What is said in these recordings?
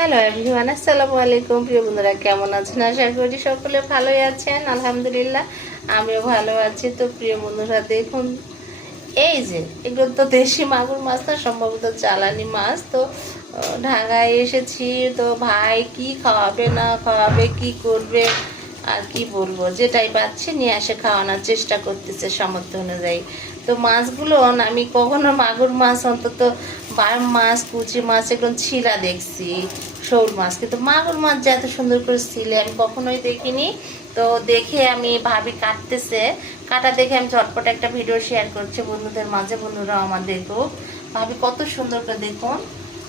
Hello everyone, আসসালামু আলাইকুম। প্রিয় বন্ধুরা, কেমন আছেন? আশা করি সকলে ভালোই আছেন। আলহামদুলিল্লাহ, আমিও ভালো আছি। তো প্রিয় বন্ধুরা, দেখুন এই যে এগুলো তো দেশি মাগুর মাছ না, সম্ভবত চালানি মাছ। তো ঢাকায় এসেছি, তো ভাই কি খাওয়াবে না খাওয়াবে, কি করবে আর কি বলবো, যেটাই পাচ্ছি নিয়ে এসে খাওয়ানোর চেষ্টা করতেছে সামর্থ্য অনুযায়ী। তো মাছগুলো আমি কখনো মাগুর মাছ, অন্তত বাম মাছ, কুচি মাছ এগুলো ছিলা দেখছি, শোল মাছ, কিন্তু মাগুর মাছ যে এত সুন্দর করে ছিলে আমি কখনোই দেখিনি। তো দেখে আমি ভাবি কাটতেছে, কাটা দেখে আমি ঝটপট একটা ভিডিও শেয়ার করছি বন্ধুদের মাঝে, বন্ধুরাও আমার দেখুক। ভাবি কত সুন্দর করে দেখুন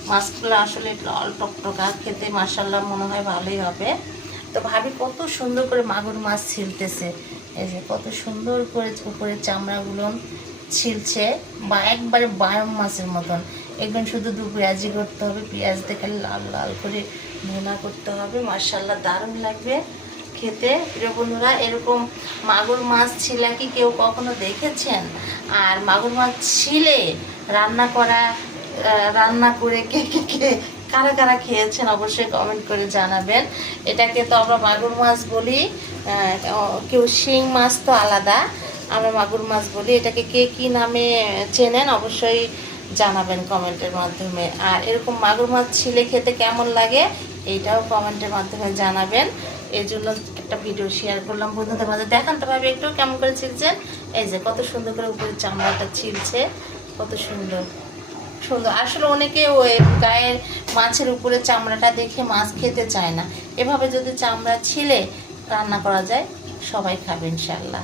মাছগুলো, আসলে লাল টকটকা, খেতে মাশাআল্লাহ মনে হয় ভালোই হবে। তো ভাবি কত সুন্দর করে মাগুর মাছ ছিলতেছে, এই যে কত সুন্দর করে উপরে চামড়াগুলো ছিলছে, বা একবারে বায়ম মাছের মতন। একদম শুধু দু পেঁয়াজি করতে হবে, পেঁয়াজ দেখে লাল লাল করে ভুনা করতে হবে, মাশাআল্লাহ দারুণ লাগবে খেতে। প্রিয় বন্ধুরা, এরকম মাগুর মাছ ছিলা কি কেউ কখনো দেখেছেন? আর মাগুর মাছ ছিলে রান্না করা, রান্না করে কে কে কে কারা কারা খেয়েছেন অবশ্যই কমেন্ট করে জানাবেন। এটাকে তো আমরা মাগুর মাছ বলি, কেউ শিং মাছ তো আলাদা, আমরা মাগুর মাছ বলি। এটাকে কে কী নামে চেনেন অবশ্যই জানাবেন কমেন্টের মাধ্যমে। আর এরকম মাগুর মাছ ছিলে খেতে কেমন লাগে এইটাও কমেন্টের মাধ্যমে জানাবেন। এই জন্য একটা ভিডিও শেয়ার করলাম বন্ধুদের মাঝে। দেখান তো ভাবে একটু কেমন করে ছিলছেন, এই যে কত সুন্দর করে উপরে চামড়াটা ছিলছে, কত সুন্দর সুন্দর। আসলে অনেকে ওই গায়ের মাছের উপরে চামড়াটা দেখে মাছ খেতে চায় না, এভাবে যদি চামড়া ছিলে রান্না করা যায় সবাই খাবে ইনশাল্লাহ।